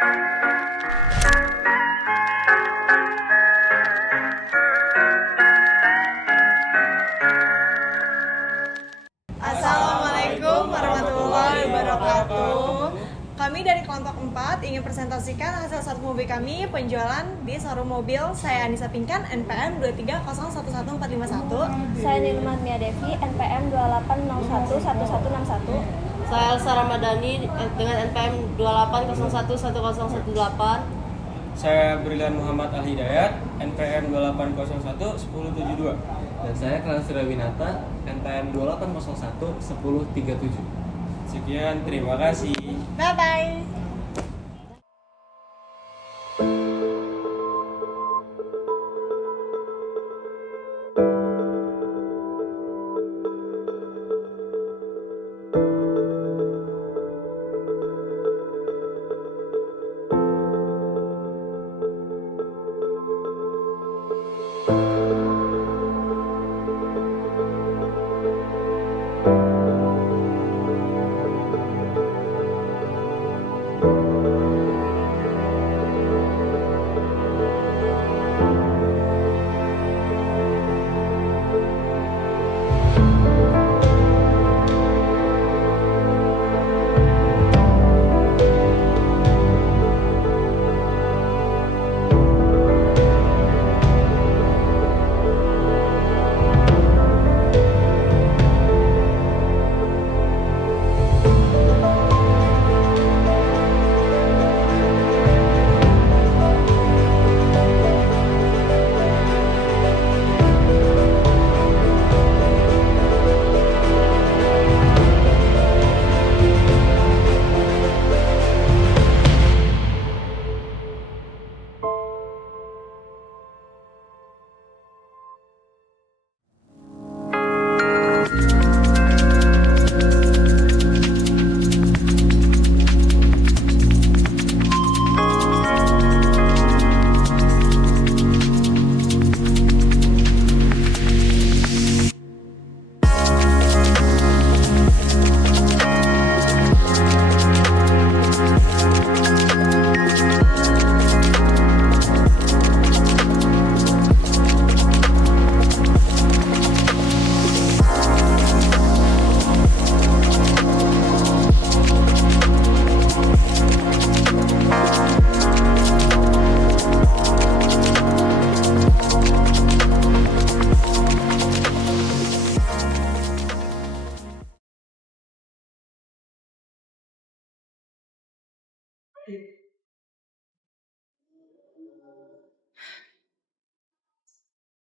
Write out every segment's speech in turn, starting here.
Assalamualaikum warahmatullahi wabarakatuh. Kami dari kelompok 4 ingin presentasikan hasil satu mobil kami penjualan di showroom mobil. Saya Anissa Pinkan, NPM 2301451. Saya Nilman Mia Devi, NPM 28011161. Saya Elsa Ramadhani dengan NPM 28011018. Saya Brilian Muhammad Al Hidayat, NPM 28011072. Dan saya Klansira Winata, NPM 28011037. Sekian, terima kasih. Bye bye.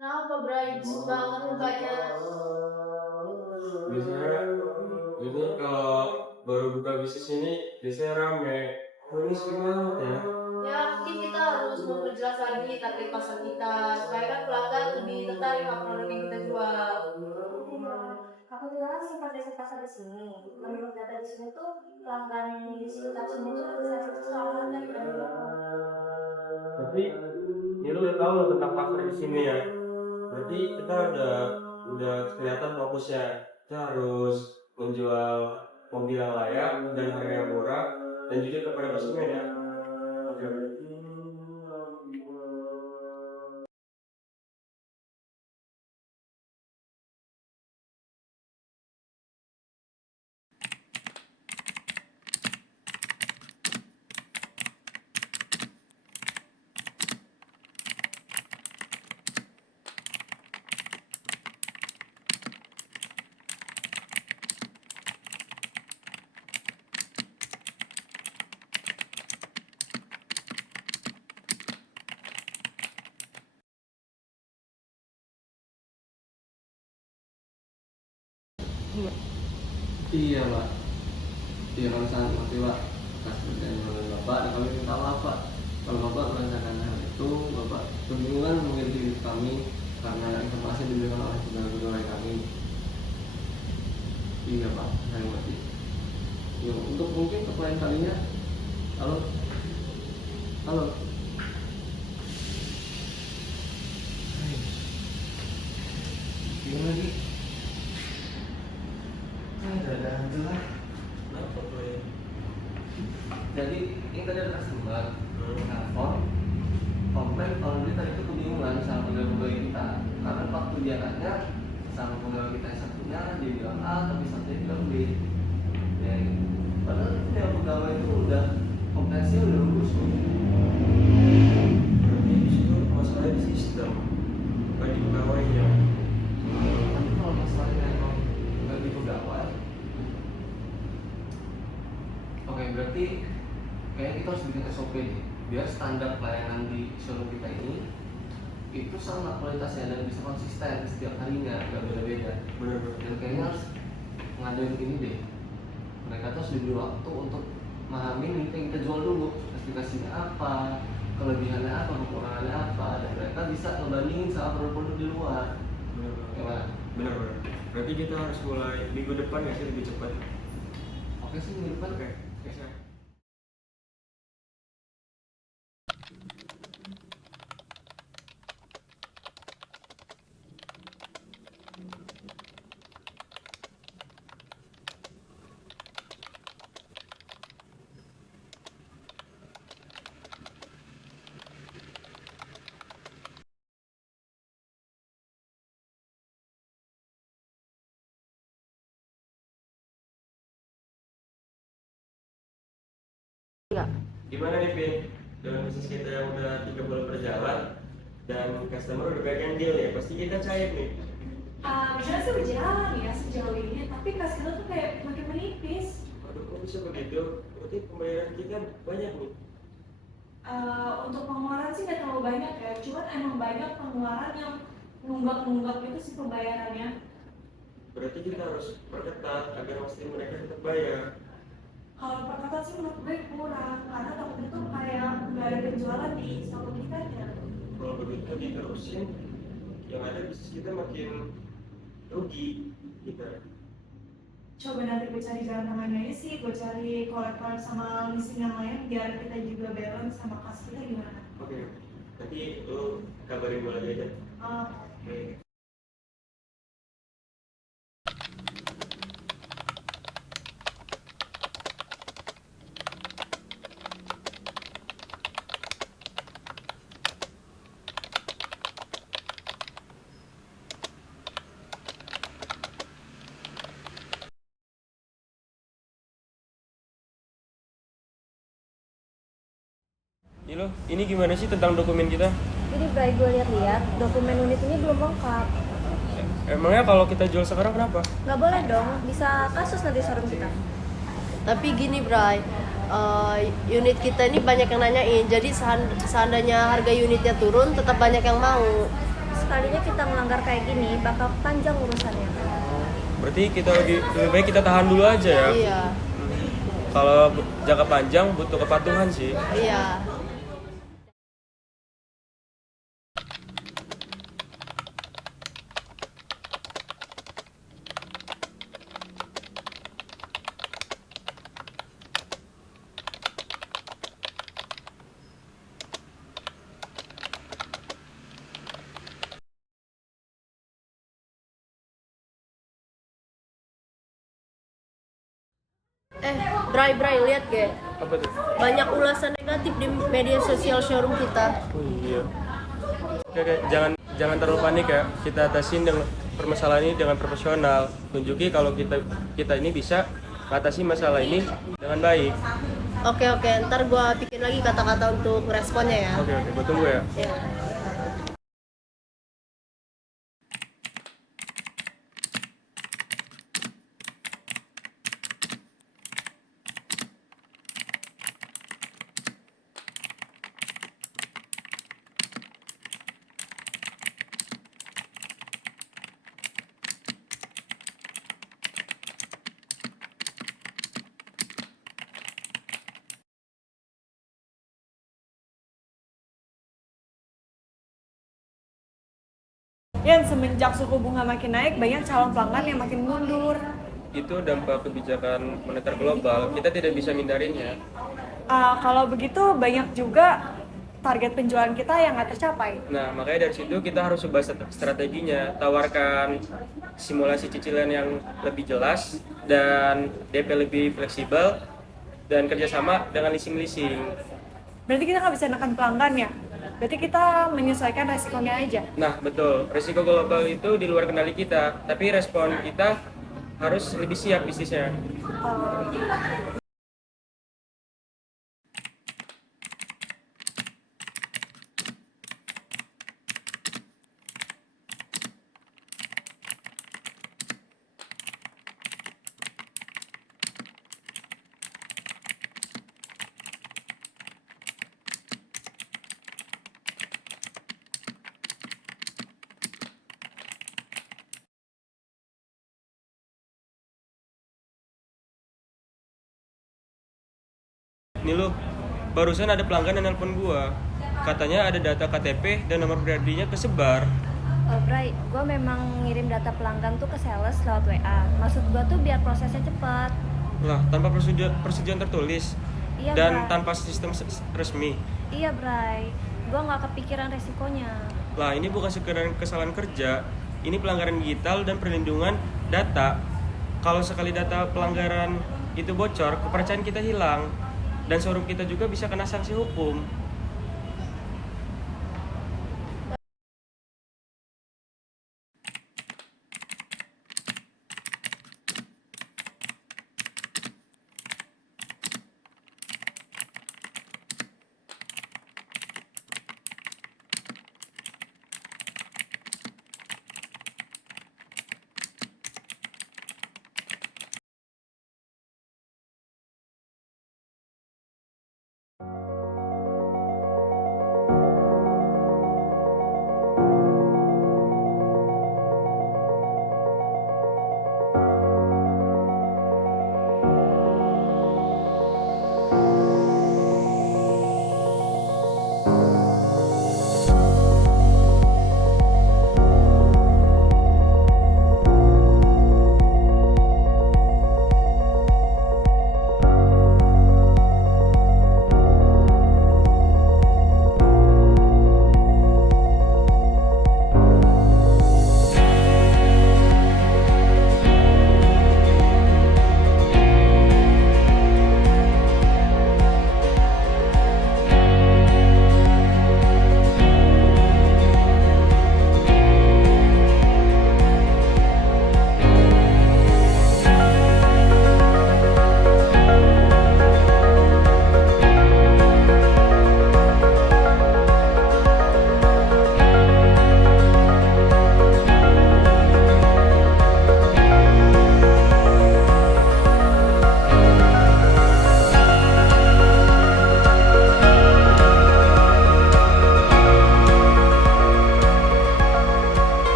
Kenapa Bray? Busuk banget mukanya. Biasanya ini kalau baru buka bisnis ini biasanya rame. Ini sepi banget ya. Ya mungkin kita harus memperjelas lagi target pasar kita supaya kan pelanggan lebih tertarik sama produk yang kita jual. Aku juga kan sempat riset pasar di sini. Menurut data di sini tuh pelanggan di sekitar sini tuh lebih sensitif soal harga dibanding lokal. Tapi ya lu udah tahu loh tentang pasar di sini ya. Berarti kita udah kelihatan fokusnya. Kita harus menjual mobil yang layak dan harga yang murah dan juga kepada konsumen ya. Oke. Iya Pak, iya kami sangat mengerti Pak atas pertanyaan Bapak dan kami minta maaf Pak kalau Bapak merasakan hal itu. Bapak kebingungan mengikuti hidup kami karena informasi diberikan oleh pegawai kami. Iya Pak, saya mengerti. Ya, untuk mungkin ke lain kalinya. Halo, halo. Gimana lagi? Ada lah. Kenapa Boy? jadi ini tadi ada customer telepon komplain kalau dia tadi itu kebingungan sama pegawai kita karena waktu dia nanya sama pegawai kita yang satunya dia bilang A tapi satunya bilang B ya, padahal yang pegawai itu udah komplainnya udah lulus kok. Berarti di situ masalahnya di sistem, bukan di pegawainya. Tapi kalau masalahnya emang nggak di pegawai, oke berarti kayaknya kita harus bikin SOP nih biar standar pelayanan di showroom kita ini itu sama kualitasnya dan bisa konsisten setiap harinya, nggak beda-beda. Benar-benar. Dan kayaknya harus ngadain ini deh, mereka tuh harus diberi waktu untuk memahami nih yang kita jual dulu, spesifikasinya apa, kelebihannya apa, kekurangannya apa, dan mereka bisa ngebandingin sama produk-produk di luar. Gimana? Benar-benar. Berarti kita harus mulai minggu depan ya sih lebih cepat. Oke sih minggu depan. Oke, saya. Gimana nih Pin? Dengan bisnis kita yang udah 3 bulan berjalan dan customer udah banyak yang deal ya, pasti kita cair nih. Misalnya sih berjalan ya sejauh ini, tapi customer tuh kayak makin menipis. Aduh, kok bisa begitu? Berarti pembayaran kita banyak nih. Untuk pengeluaran sih nggak terlalu banyak ya, cuman emang banyak pengeluaran yang nunggak-nunggak itu sih pembayarannya. Berarti kita harus perketat agar mesti mereka tetap bayar. Kalau perkataan sih menurut gue kurang, karena takutnya tuh kayak nggak ada penjualan di toko kita ya. Kalau begitu diterusin, yang ada bisnis kita makin rugi kita. Coba nanti gue cari jalan tengahnya aja sih, gue cari kolektor sama leasing yang lain biar kita juga balance sama kas kita gimana. Oke, nanti lu kabarin gue lagi aja. Oke. Ini gimana sih tentang dokumen kita? Jadi Bray, gue lihat-lihat dokumen unit ini belum lengkap. Emangnya kalau kita jual sekarang kenapa? Nggak boleh dong, bisa kasus nanti showroom kita. Tapi gini Bray, unit kita ini banyak yang nanyain, jadi seandainya harga unitnya turun tetap banyak yang mau. Sekalinya kita melanggar kayak gini, bakal panjang urusannya. Berarti kita lebih baik kita tahan dulu aja ya. Iya, Kalau jangka panjang butuh kepatuhan sih. iya. Bray, lihat gak? Apa tuh? Banyak ulasan negatif di media sosial showroom kita. Oh iya. Oke, jangan terlalu panik ya. Kita atasin dengan permasalahan ini dengan profesional. Tunjuki kalau kita ini bisa mengatasi masalah ini dengan baik. Oke, ntar gua bikin lagi kata-kata untuk responnya ya. Oke, gua tunggu ya. Ya. Yan, semenjak suku bunga makin naik, banyak calon pelanggan yang makin mundur. Itu dampak kebijakan moneter global. Kita tidak bisa hindarinnya. Kalau begitu, banyak juga target penjualan kita yang nggak tercapai. Nah, makanya dari situ kita harus ubah strateginya, tawarkan simulasi cicilan yang lebih jelas dan DP lebih fleksibel, dan kerjasama dengan leasing-leasing. Berarti kita nggak bisa nekan pelanggan ya? Berarti kita menyesuaikan resikonya aja. Nah, betul. Risiko global itu di luar kendali kita, tapi respon kita harus lebih siap bisnisnya. Nih lu, barusan ada pelanggan yang nelpon gua. Katanya ada data KTP dan nomor pribadinya kesebar. Bray, gue memang ngirim data pelanggan tuh ke sales lewat WA. Maksud gue tuh biar prosesnya cepet. Lah, tanpa persetujuan tertulis Iya, dan Bray. tanpa sistem resmi. Iya, Bray. Gue nggak kepikiran resikonya. Lah, ini bukan sekedar kesalahan kerja, ini pelanggaran digital dan perlindungan data. Kalau sekali data pelanggaran itu bocor, kepercayaan kita hilang dan showroom kita juga bisa kena sanksi hukum.